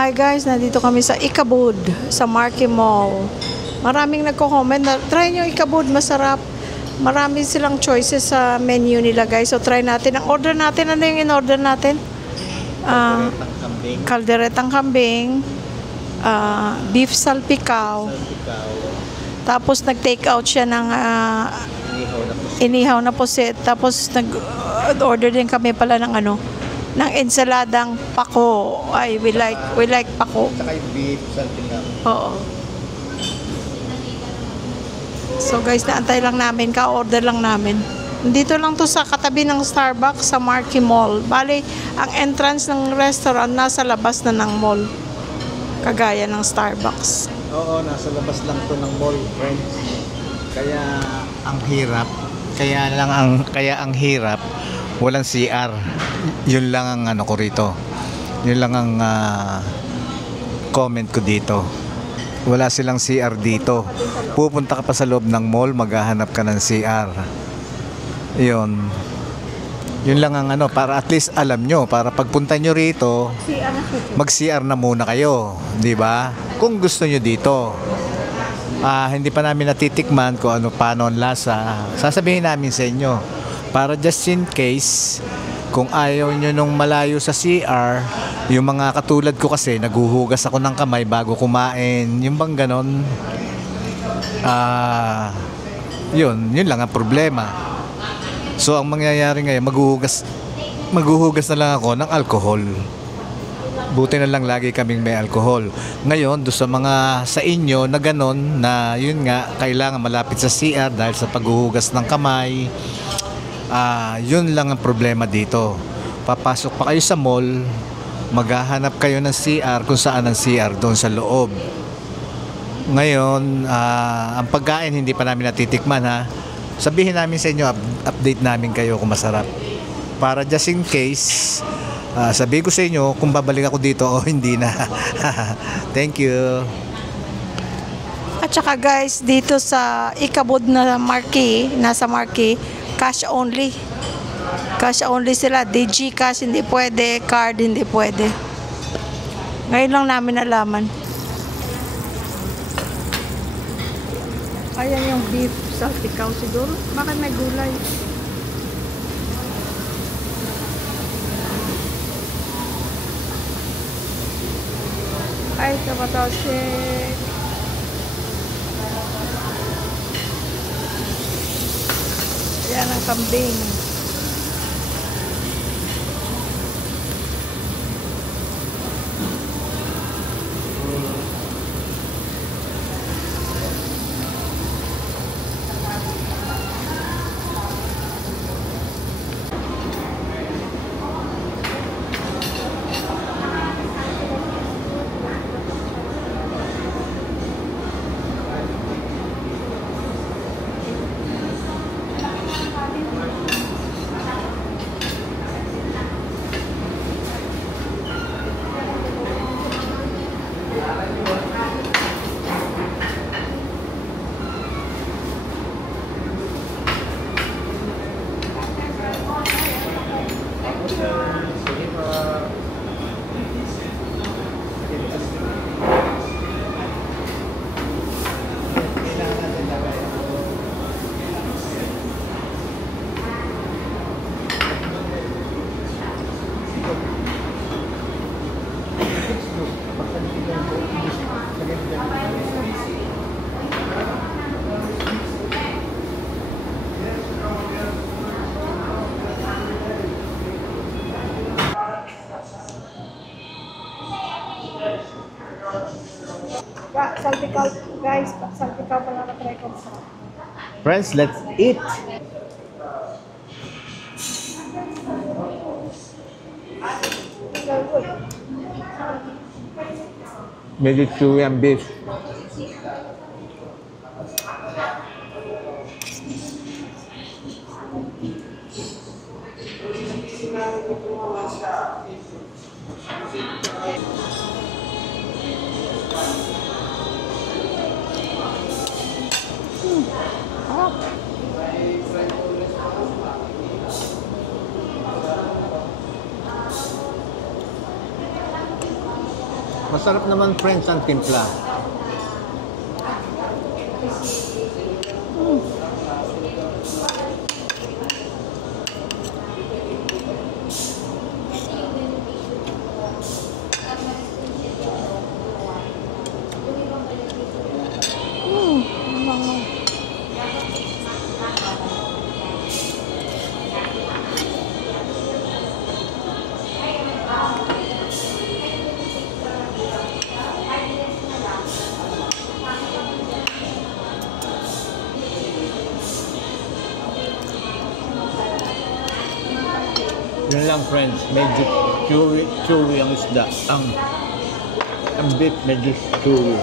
Hi guys, nandito kami sa Ikabud, sa Marquee Mall. Maraming nagko-comment na try nyo Ikabud, masarap. Marami silang choices sa menu nila guys. So try natin. Ang order natin, ano yung in-order natin? Kalderetang kambing, beef salpikaw. Tapos nag-take out siya ng inihaw na pusit. Tapos nag-order din kami pala ng ng ensaladang pako. Ay, we like pako. Saka yung beef, salpikaw. Oo. So guys, naantay lang namin, ka-order lang namin. Dito lang to sa katabi ng Starbucks sa Marquee Mall. Bale, ang entrance ng restaurant nasa labas na ng mall. Kagaya ng Starbucks. Oo, nasa labas lang to ng mall, friends. Kaya ang hirap. Kaya ang hirap. Walang CR. Yun lang ang ko rito. Yun lang ang comment ko dito. Wala silang CR dito. Pupunta ka pa sa loob ng mall, maghahanap ka ng CR. Yun. Yun lang ang para at least alam nyo, para pagpunta nyo rito, mag-CR na muna kayo, di ba? Kung gusto nyo dito. Hindi pa namin natitikman kung paano ang lasa. Sasabihin namin sa inyo. Para just in case, kung ayaw nyo nung malayo sa CR, yung mga katulad ko kasi, naguhugas ako ng kamay bago kumain. Yung bang ganon, yun lang ang problema. So, ang mangyayari ngayon, maghuhugas na lang ako ng alcohol. Buti na lang lagi kaming may alcohol. Ngayon, doon sa mga sa inyo na ganon, na yun nga, kailangan malapit sa CR dahil sa paghuhugas ng kamay, yun lang ang problema dito. Papasok pa kayo sa mall, maghahanap kayo ng CR kung saan ang CR doon sa loob. Ngayon, ang pagkain hindi pa namin natitikman ha. Sabihin namin sa inyo, update namin kayo kung masarap. Para just in case, sabihin ko sa inyo kung babalik ako dito o hindi na. Thank you. At saka guys, dito sa Ikabud na Marquee, nasa Marquee, cash only. Cash only sila. DG cash hindi pwede, card hindi pwede. Ngayon lang namin nalaman. Ayan yung beef salpikaw siguro. Bakit may gulay? Ay, tamatosik. Yan ang kambing. Salpikaw, guys, salpikaw pala na-try ko. Friends, let's eat! Medyo chewy ang beef. Masarap naman, friends, ang timpla. Yun lang, friends, medyo chewy ang isda. Ang beef medyo chewy.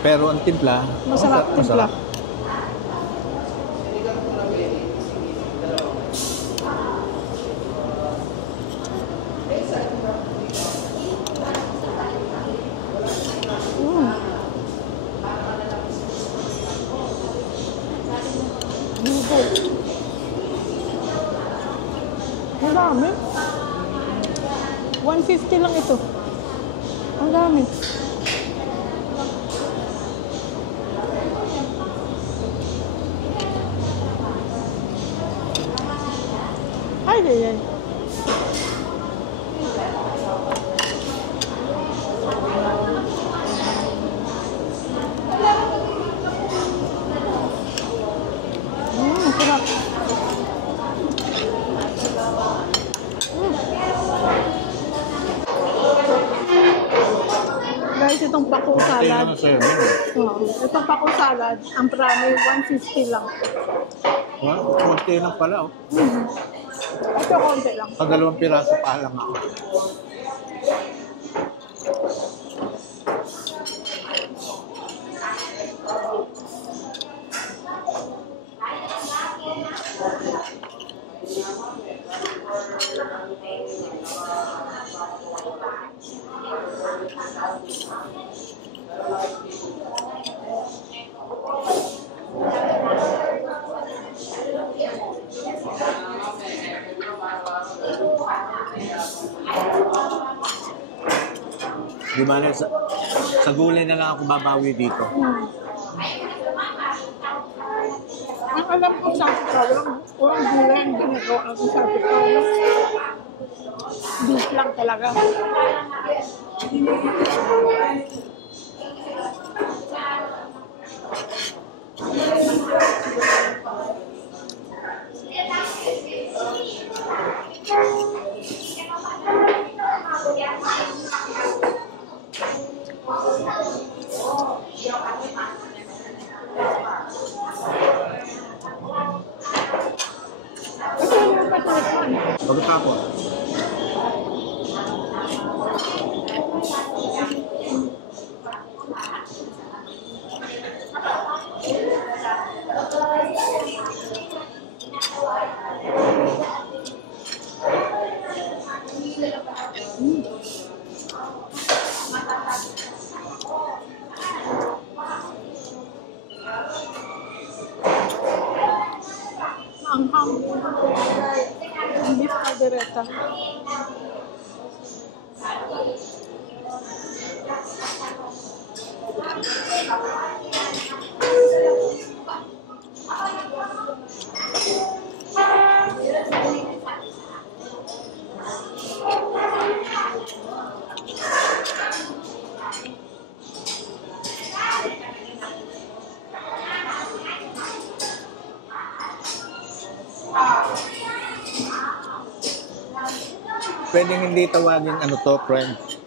Pero ang timpla, Masarap timpla. Marami. 150 lang ito. Ang dami. Ay, ay, ay. Sarap. Guys, itong pako salad. Itong pako salad, ang prami 150 lang. Wow, konti lang pala, oh. Ito konti lang. Pag 2 piraso pa lang ako. Di ba sa gulay na lang ako babawi dito. Ang alam ko sa walang gulay ang ginagawa ako sa Picaro. Beef lang talaga. Pagkatapos, Anghang. Beef caldereta. pwedeng hindi tawagin ano to, friends,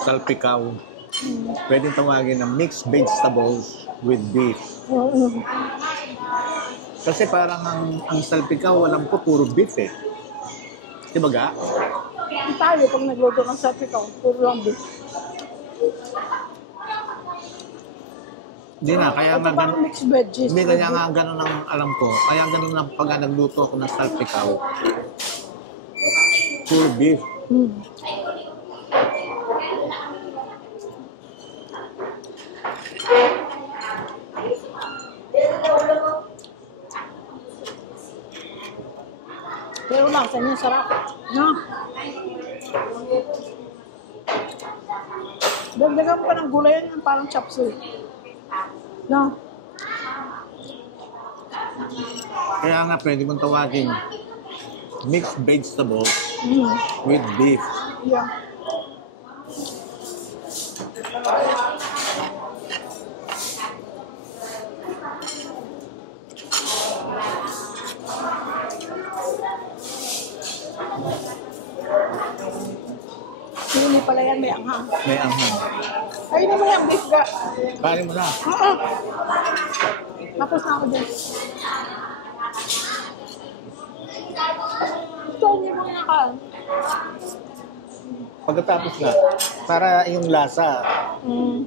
salpikaw. Pwedeng tawagin na mixed vegetables with beef. Kasi parang ang salpikaw, alam ko, puro beef eh. Di ba ga? Tayo pag nagluto ng salpikaw, puro lang beef. Hindi na, kaya nga Parang mixed veggies. Hindi kaya nga ganun ang alam ko. Kaya ganun ang pag nagluto ako ng salpikaw. Puro beef. Pero lasa niya sarap. No? Dagdagan pa ng gulay yan, parang chop suey. No? Kaya nga pwede mong tawagin mixed vegetables Mm. with beef. Yeah. Sili pala yan, may anghang. May anghang. Ayun naman yung beef ga. Kain mo na. Oo. Tapos na ako din. Ito, hindi mo kinakain. Pagkatapos na, para yung lasa, Mm.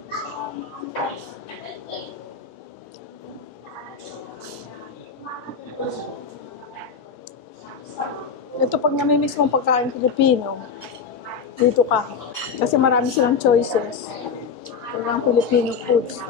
Ito pag namimiss mong pagkain Pilipino, dito ka. Kasi marami silang choices. Walang Filipino foods.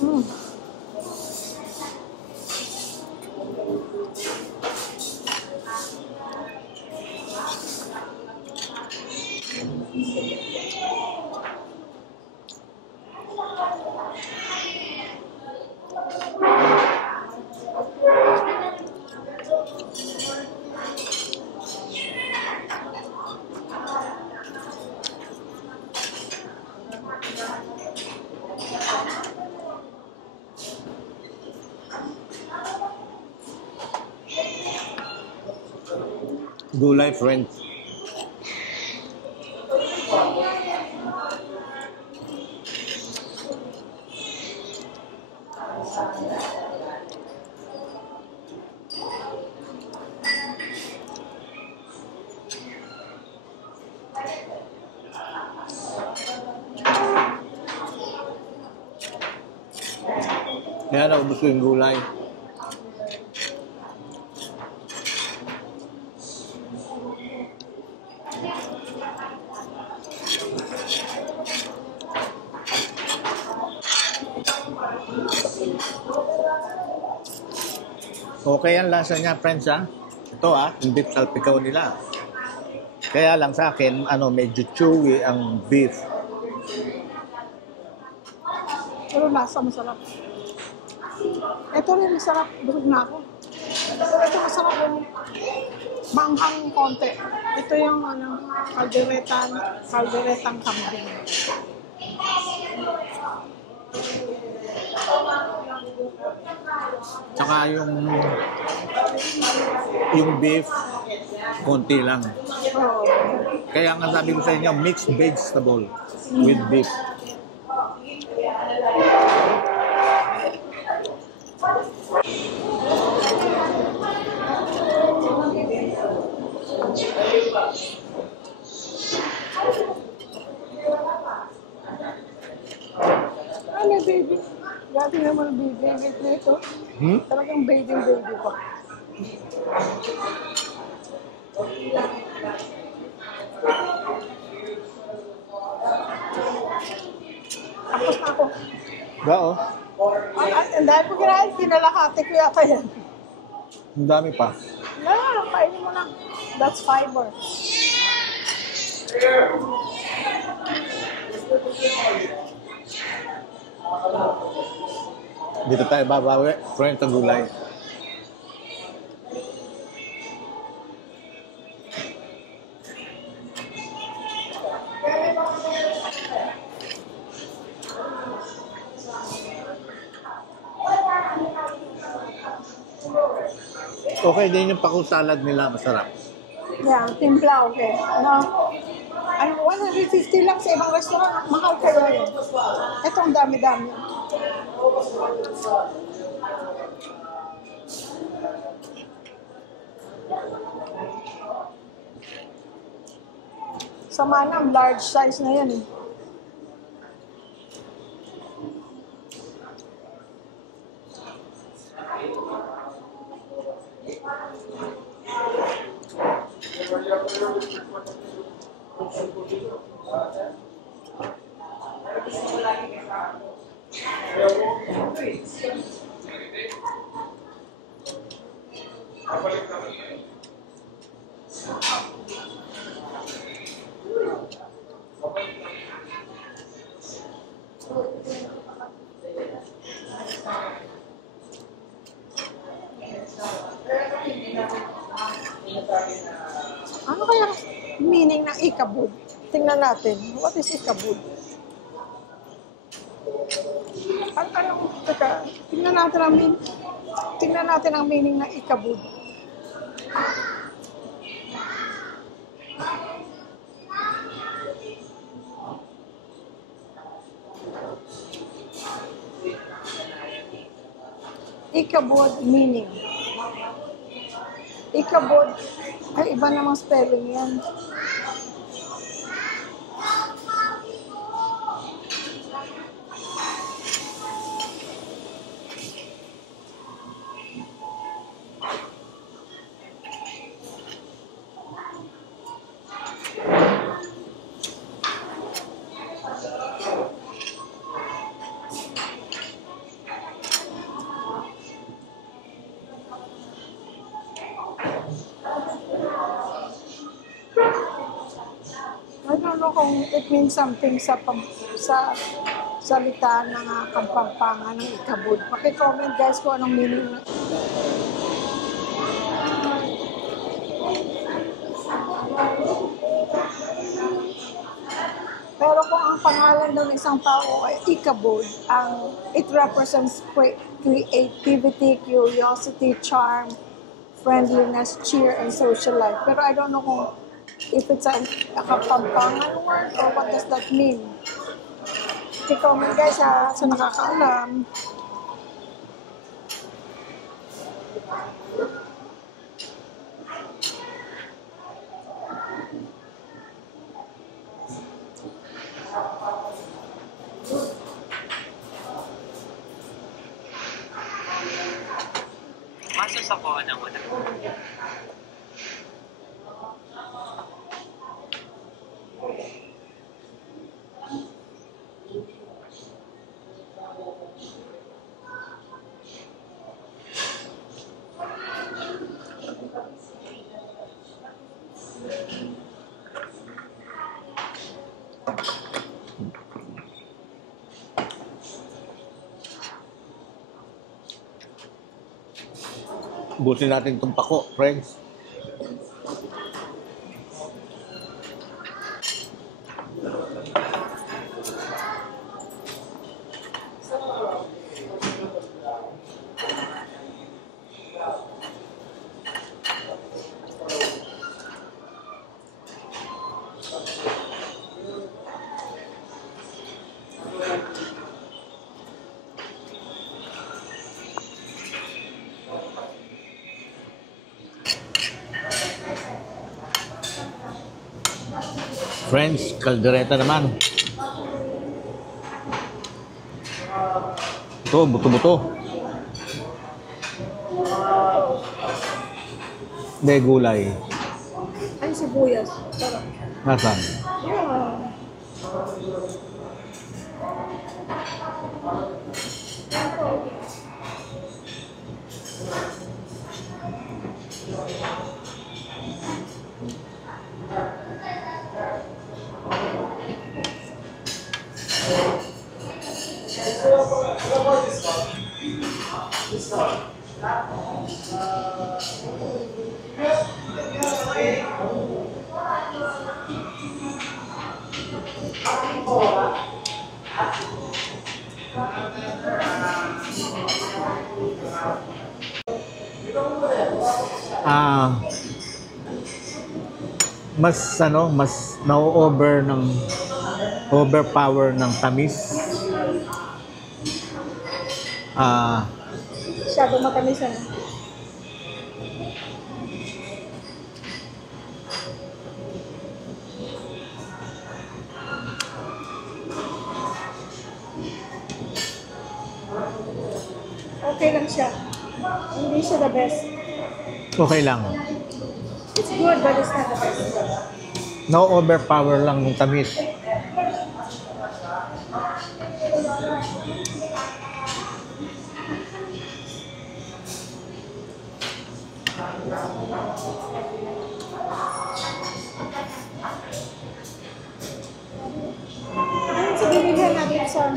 Mm. gulay friends. Kaya naubos ko yung gulay. Okay ang lasa niya, friends, ha? Ito, yung beef salpikaw nila. Kaya lang sa akin, medyo chewy ang beef. Pero lasa masarap. Ito rin masarap. Busog na ako. Ito masarap yung manghang konti. Ito yung kalderetang kambing. Tsaka yung beef, konti lang. Oh. Kaya nga sabi ko sa inyo, mixed vegetable with beef. Ano, baby? Dati naman ang baby na ito. Talagang baby pa. Tapos na ako. Ba, oh. Ang dahil ko kinain, pinalahati ko yata yan. Ang dami pa. Kainin mo lang. That's fiber. Dito tayo babawi. Friends, ang gulay. Okay din yung paku salad nila, masarap. Yeah, timpla, okay. No? 150 lang sa ibang restaurant. Mahal ka yun. Ito ang dami-dami. Sa Manam, large size na yan eh. Ano kaya meaning ng ikabud? Tingnan natin. What is ikabud? Teka, tingnan natin ang meaning ng ikabud. Ikabud meaning. Ikabud, ay iba namang spelling yan. I don't know kung it means something sa salita ng Kapampangan ng ikabud. Paki-comment guys kung anong meaning na. Pero kung ang pangalan ng isang tao ay ikabud, it represents creativity, curiosity, charm, friendliness, cheer, and social life. Pero I don't know kung if it's a Kapampangan word or what does that mean. I-comment guys sa nakakaalam. Masok sa kuha ng una. Busin natin itong pako, friends. Friends, kaldereta naman. Ito, buto-buto. May gulay. Ay, sibuyas. Sarap. Nasaan? Yeah. Mas overpower ng tamis. Masyado matamis ano. Okay lang siya. Hindi siya the best. Okay lang. It's good, but it's not the best. No overpower lang ng tamis. Ano sa binigyan natin sa...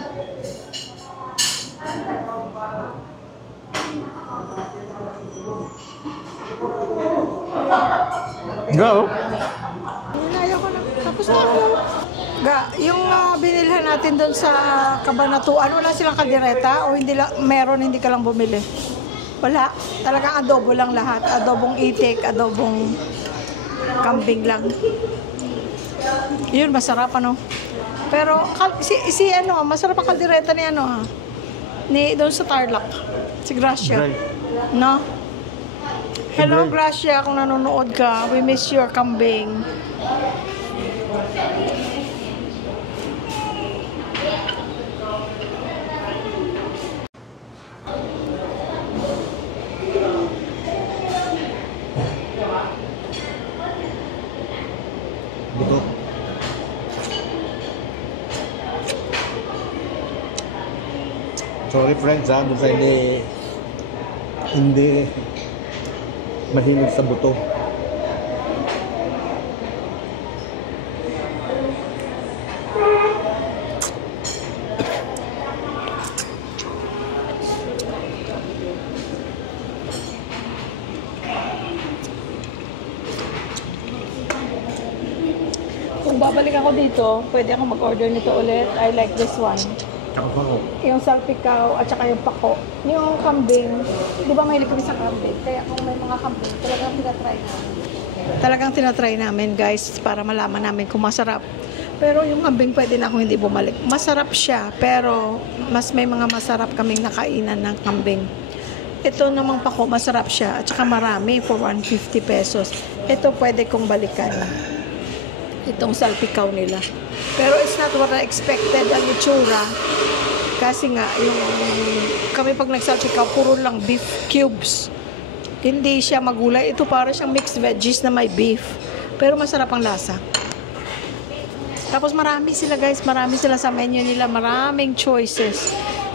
Go! Ayaw ko na. Tapos na ako. Yung binilhan natin doon sa Kabanatuan, wala silang kaldereta o hindi lang, meron, hindi ka lang bumili? Wala. Talagang adobo lang lahat. Adobong itik, adobong kambing lang. Yun, masarap ano. Pero si ano, masarap ang kaldereta ni ano ha. Ni doon sa Tarlac. Si Gracia. Right. No? Hello Right. Gracia, kung nanonood ka, we miss your kambing. Buto. Sorry friends ha, doon sa hindi mahilig sa buto. Kung babalik ako dito, pwede ako mag-order nito ulit. I like this one. Tsaka pako. Yung salpikaw at saka yung pako. Yung kambing, di ba mahilig kami sa kambing? Kaya kung may mga kambing, talagang tinatry namin. Talagang tinatry namin guys para malaman namin kung masarap. Pero yung kambing pwede na akong hindi bumalik. Masarap siya, pero mas may mga masarap kaming nakainan ng kambing. Ito namang pako, masarap siya. At saka marami for 150 pesos. Ito pwede kong balikan. Itong salpikaw nila. Pero it's not what I expected ang itsura. Kasi nga, yung kami pag nagsalpikaw, puro lang beef cubes. Hindi siya magulay. Ito para siyang mixed veggies na may beef. Pero masarap ang lasa. Tapos marami sila guys. Marami sila sa menu nila. Maraming choices.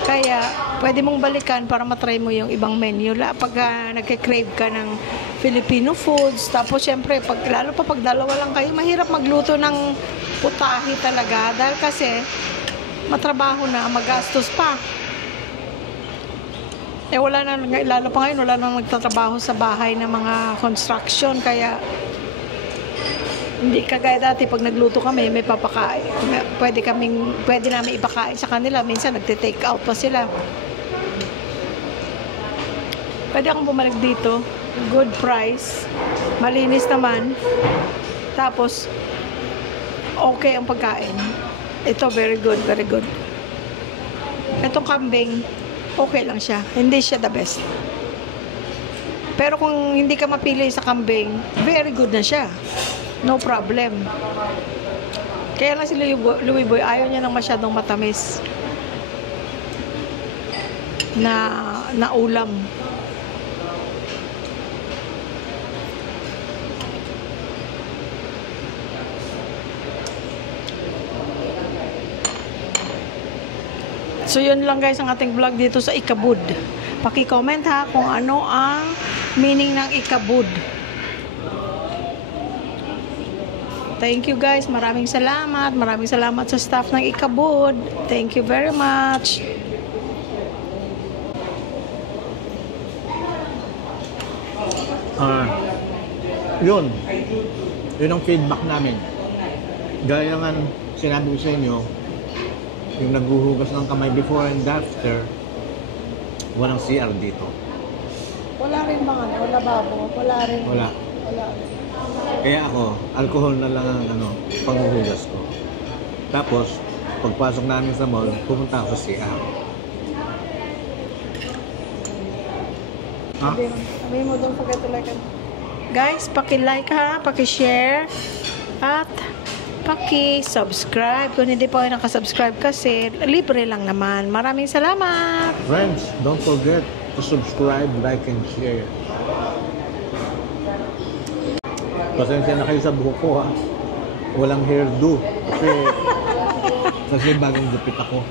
Kaya, pwede mong balikan para matry mo yung ibang menu. Pag nagka-crave ka ng Filipino foods. Tapos, syempre, lalo pa pag dalawa lang kayo, mahirap magluto ng putahe talaga. Dahil kasi, matrabaho na, magastos pa. Wala na, lalo pa ngayon, wala na nagtatrabaho sa bahay ng mga construction. Kaya, hindi kagaya dati, pag nagluto kami, may papakain. Pwede namin ipakain sa kanila. Minsan, nagte-take out pa sila. Pwede akong bumalik dito. Good price. Malinis naman. Tapos, okay ang pagkain. Ito, very good, very good. Itong kambing, okay lang siya. Hindi siya the best. Pero kung hindi ka mapili sa kambing, very good na siya. No problem. Kaya lang si Louie Boy, ayaw niya ng masyadong matamis na ulam. So yun lang guys ang ating vlog dito sa Ikabud. Paki-comment ha kung ano ang meaning ng Ikabud. Thank you guys. Maraming salamat. Maraming salamat sa staff ng Ikabud. Thank you very much. Yun. Yun ang feedback namin. Gaya nga sinabi ko sa inyo, yung naghuhugas ng kamay before and after, walang CR dito. Wala rin mga lababo. Wala rin. Wala. Wala. Kaya ako, alcohol na lang ang panghuhugas ko. Tapos, pagpasok namin sa mall, pumunta ako sa CR. Ha? Sabihin mo, don't forget to like it. Guys, paki-like ha, paki-share, at paki-subscribe. Kung hindi pa kayo nakasubscribe kasi, libre lang naman. Maraming salamat! Friends, don't forget to subscribe, like, and share. Pasensya na kayo sa buhok ko ha. Walang hairdo. Kasi bagong gupit ako.